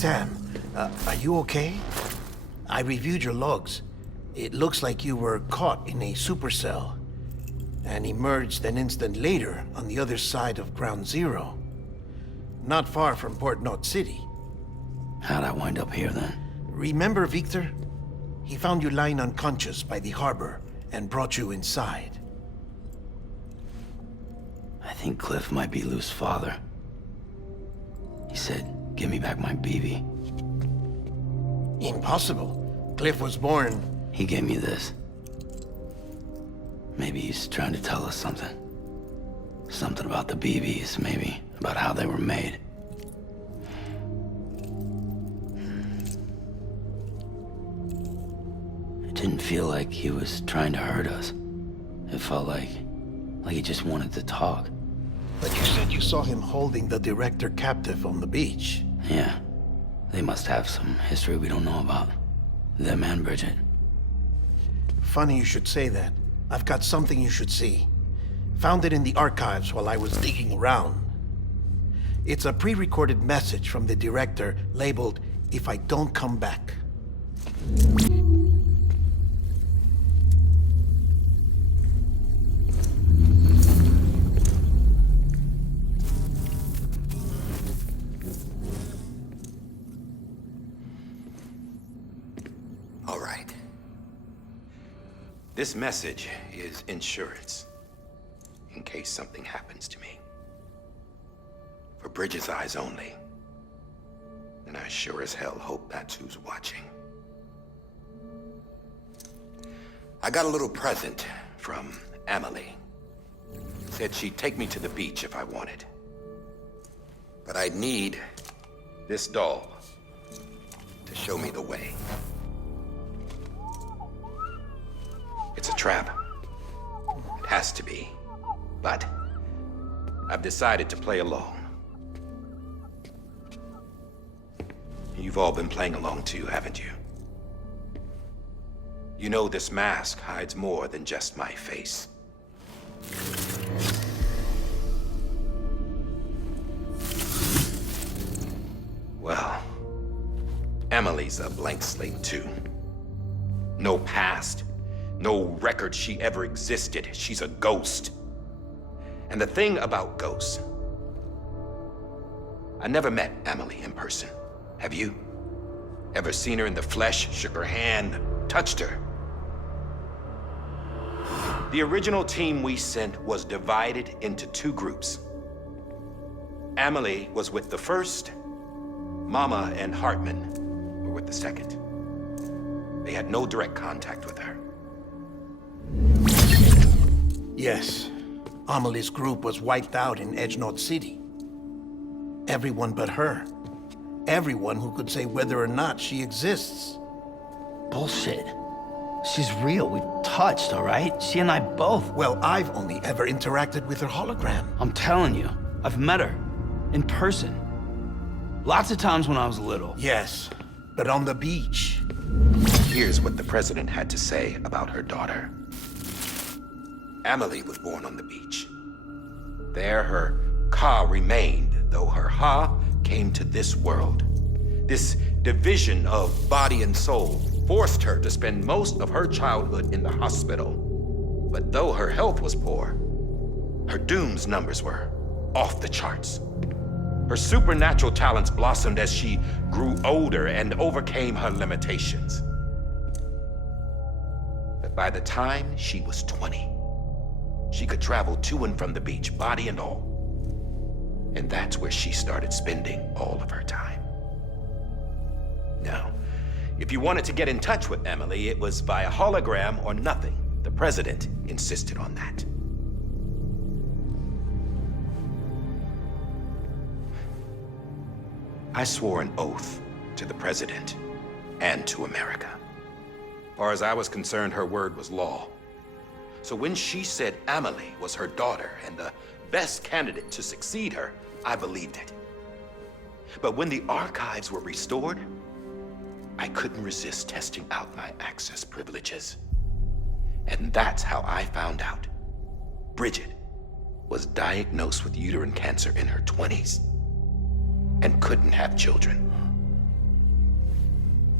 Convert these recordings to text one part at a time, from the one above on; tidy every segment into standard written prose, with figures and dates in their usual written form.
Sam, are you okay? I reviewed your logs. It looks like you were caught in a supercell and emerged an instant later on the other side of Ground Zero. Not far from Port Knot City. How'd I wind up here then? Remember Victor? He found you lying unconscious by the harbor and brought you inside. I think Cliff might be Lou's father. He said, give me back my BB. Impossible. Cliff was born... He gave me this. Maybe he's trying to tell us something. Something about the BBs, maybe. About how they were made. It didn't feel like he was trying to hurt us. It felt like he just wanted to talk. But you said you saw him holding the director captive on the beach. Yeah. They must have some history we don't know about. Them and Bridget. Funny you should say that. I've got something you should see. Found it in the archives while I was digging around. It's a pre-recorded message from the director labeled, "If I don't come back." All right. This message is insurance, in case something happens to me. For Bridget's eyes only. And I sure as hell hope that's who's watching. I got a little present from Emily. Said she'd take me to the beach if I wanted. But I'd need this doll to show me the way. It's a trap. It has to be. But I've decided to play along. You've all been playing along too, haven't you? You know this mask hides more than just my face. Well, Emily's a blank slate too. No past. No record she ever existed. She's a ghost. And the thing about ghosts, I never met Emily in person. Have you? Ever seen her in the flesh, shook her hand, touched her? The original team we sent was divided into two groups. Emily was with the first. Mama and Hartman were with the second. They had no direct contact with her. Yes. Amelie's group was wiped out in Edge Knot City. Everyone but her. Everyone who could say whether or not she exists. Bullshit. She's real. We've touched, all right? She and I both. Well, I've only ever interacted with her hologram. I'm telling you, I've met her. In person. Lots of times when I was little. Yes, but on the beach. Here's what the president had to say about her daughter. Emily was born on the beach. There her Ka remained, though her Ha came to this world. This division of body and soul forced her to spend most of her childhood in the hospital. But though her health was poor, her Doom's numbers were off the charts. Her supernatural talents blossomed as she grew older and overcame her limitations. But by the time she was 20, she could travel to and from the beach, body and all. And that's where she started spending all of her time. Now, if you wanted to get in touch with Emily, it was via hologram or nothing. The president insisted on that. I swore an oath to the president and to America. As far as I was concerned, her word was law. So when she said Emily was her daughter and the best candidate to succeed her, I believed it. But when the archives were restored, I couldn't resist testing out my access privileges. And that's how I found out Bridget was diagnosed with uterine cancer in her 20s and couldn't have children.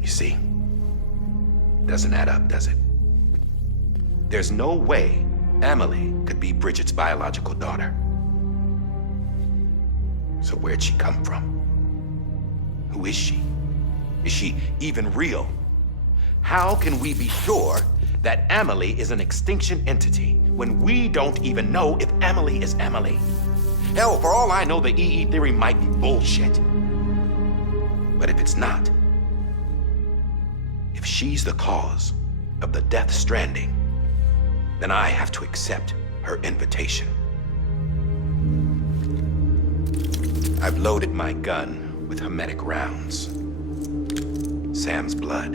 You see? Doesn't add up, does it? There's no way Amelie could be Bridget's biological daughter. So where'd she come from? Who is she? Is she even real? How can we be sure that Amelie is an extinction entity when we don't even know if Amelie is Amelie? Hell, for all I know, the EE theory might be bullshit. But if it's not, if she's the cause of the death stranding, then I have to accept her invitation. I've loaded my gun with hermetic rounds. Sam's blood.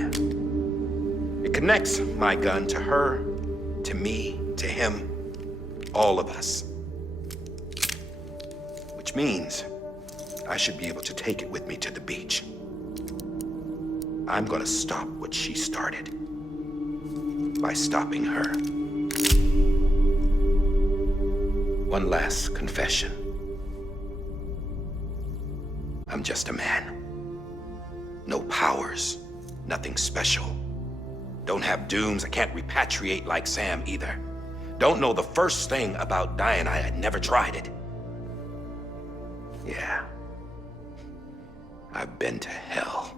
It connects my gun to her, to me, to him, all of us. Which means I should be able to take it with me to the beach. I'm gonna stop what she started by stopping her. One last confession. I'm just a man. No powers, nothing special. Don't have dooms, I can't repatriate like Sam either. Don't know the first thing about dying, I had never tried it. Yeah. I've been to hell.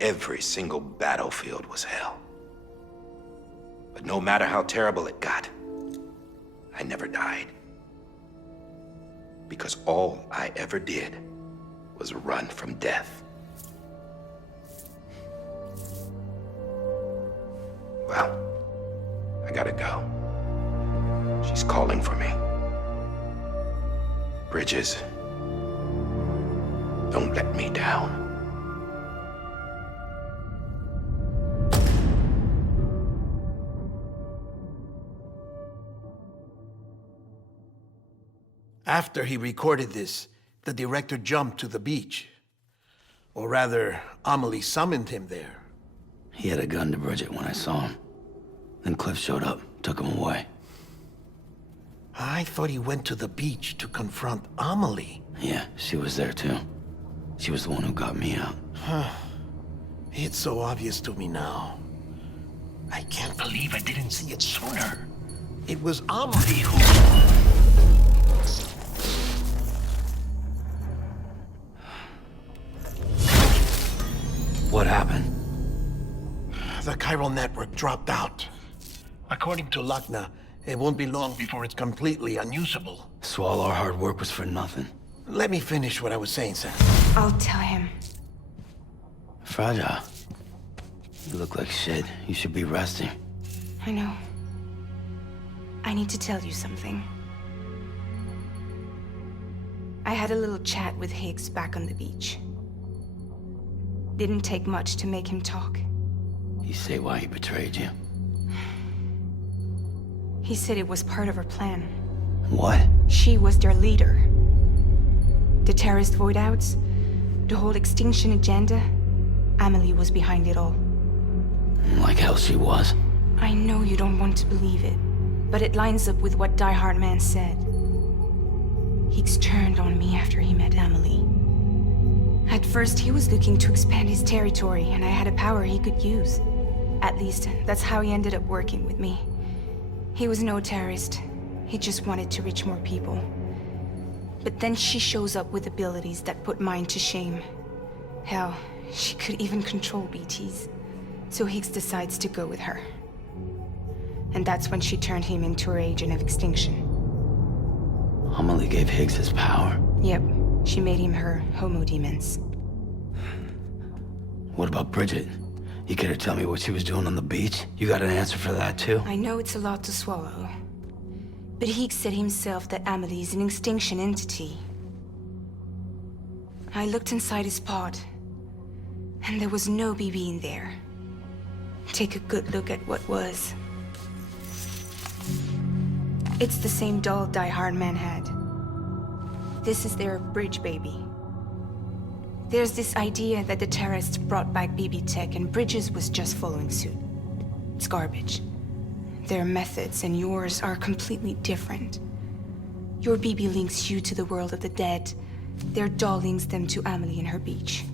Every single battlefield was hell. But no matter how terrible it got, I never died. Because all I ever did was run from death. Well, I gotta go. She's calling for me. Bridges, don't let me down. After he recorded this, the director jumped to the beach. Or rather, Amelie summoned him there. He had a gun to Bridget when I saw him. Then Cliff showed up, took him away. I thought he went to the beach to confront Amelie. Yeah, she was there too. She was the one who got me out. It's so obvious to me now. I can't believe I didn't see it sooner. It was Amelie who... What happened? The chiral network dropped out. According to Lakna, it won't be long before it's completely unusable. So all our hard work was for nothing. Let me finish what I was saying, Sam. I'll tell him. Fragile. You look like shit. You should be resting. I know. I need to tell you something. I had a little chat with Higgs back on the beach. Didn't take much to make him talk. You say why he betrayed you? He said it was part of her plan. What? She was their leader. The terrorist voidouts, the whole extinction agenda, Amelie was behind it all. Like hell she was. I know you don't want to believe it, but it lines up with what Die Hard Man said. Higgs turned on me after he met Amelie. At first, he was looking to expand his territory, and I had a power he could use. At least, that's how he ended up working with me. He was no terrorist. He just wanted to reach more people. But then she shows up with abilities that put mine to shame. Hell, she could even control BTs. So Higgs decides to go with her. And that's when she turned him into her agent of extinction. Amelie gave Higgs his power. Yep, she made him her Homo Demens. What about Bridget? You care to tell me what she was doing on the beach? You got an answer for that too? I know it's a lot to swallow. But Higgs said himself that Amelie is an extinction entity. I looked inside his pod, and there was no BB in there. Take a good look at what was. It's the same doll Die Hard Man had. This is their bridge baby. There's this idea that the terrorists brought back BB tech and Bridges was just following suit. It's garbage. Their methods and yours are completely different. Your BB links you to the world of the dead. Their doll links them to Amelie and her beach.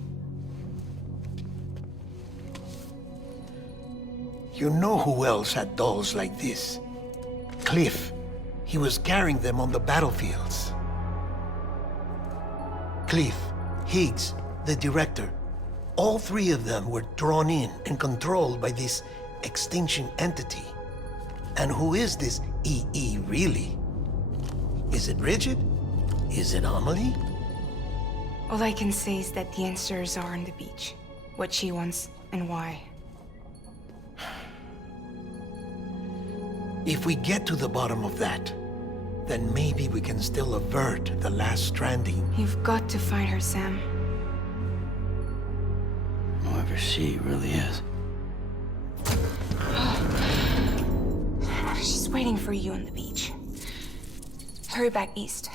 You know who else had dolls like this? Cliff. He was carrying them on the battlefields. Cliff, Higgs, the director. All three of them were drawn in and controlled by this extinction entity. And who is this EE really? Is it Bridget? Is it Amelie? All I can say is that the answers are on the beach. What she wants and why. If we get to the bottom of that, then maybe we can still avert the last stranding. You've got to find her, Sam. Whoever she really is. She's waiting for you on the beach. Hurry back east.